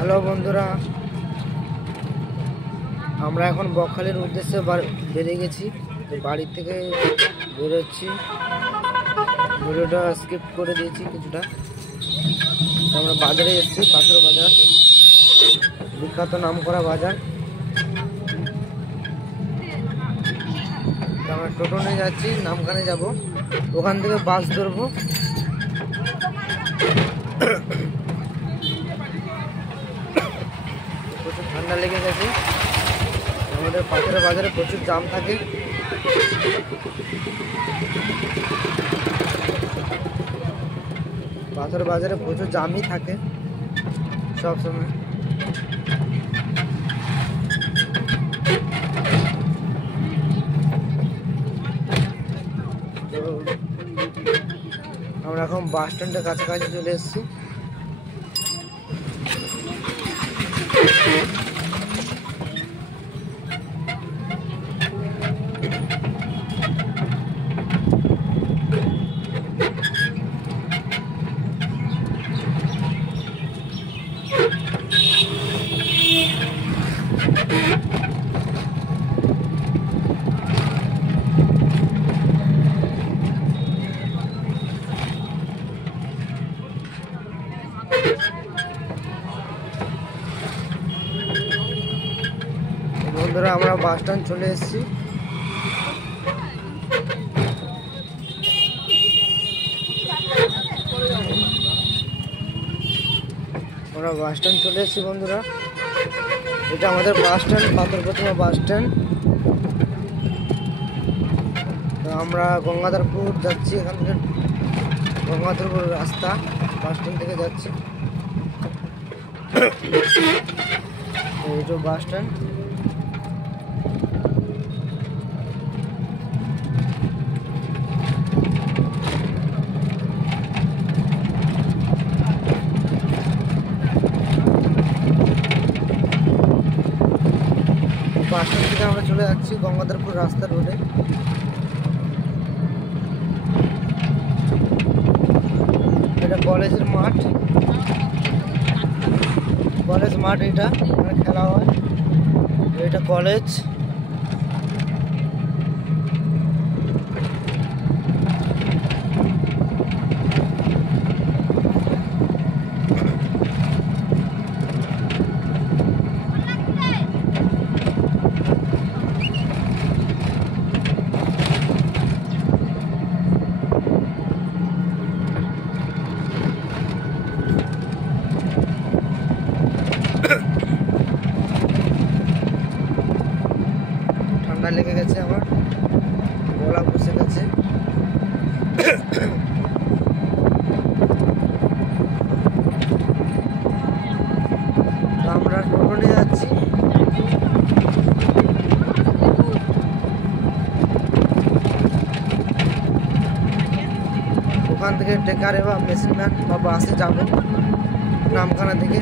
হ্যালো বন্ধুরা, আমরা এখন বকখালির উদ্দেশ্যে বেরিয়ে গেছি। বাড়ি থেকে বেরোচ্ছি, ভিডিওটা স্কিপ করে দিয়েছি কিছুটা। আমরা বাজারে এসেছি, পাথর বাজার, বিখ্যাত নামকরা বাজার। আমরা টোটো নিয়ে যাচ্ছি, নামখানে যাব, ওখান থেকে বাস ধরবো। প্রচুর ঠান্ডা লেগে গেছে, আমাদের পাথরের বাজারে প্রচুর জাম থাকে। পাথর বাজারে প্রচুর জামই থাকে সব সময়। আমরা এখন বাস স্ট্যান্ডের কাছাকাছি চলে এসেছি। বন্ধুরা, আমরা বাস স্ট্যান্ড চলে এসেছি। আমরা বাস স্ট্যান্ড চলে এসেছি বন্ধুরা, এটা আমাদের বাস স্ট্যান্ড, পাথর প্রতিমা বাস স্ট্যান্ড। তো আমরা গঙ্গাধরপুর যাচ্ছি, এখান থেকে গঙ্গাধরপুর রাস্তা বাস স্ট্যান্ড থেকে যাচ্ছি। এইটা বাস স্ট্যান্ড। বাস স্ট্যান্ড থেকে আমরা চলে যাচ্ছি গঙ্গাধরপুর রাস্তা রোডে। এটা কলেজের মাঠ, কলেজ মাঠ, এটা এখানে খেলা হয়। এটা কলেজ। ঠান্ডা লেগে গেছে, আমার গলা বসে গেছে। আমরা টোটো নিয়ে যাচ্ছি। ওখান থেকে ট্রেকারে বা মেশিন ভ্যান বা বাসে যাবো নামখানা থেকে।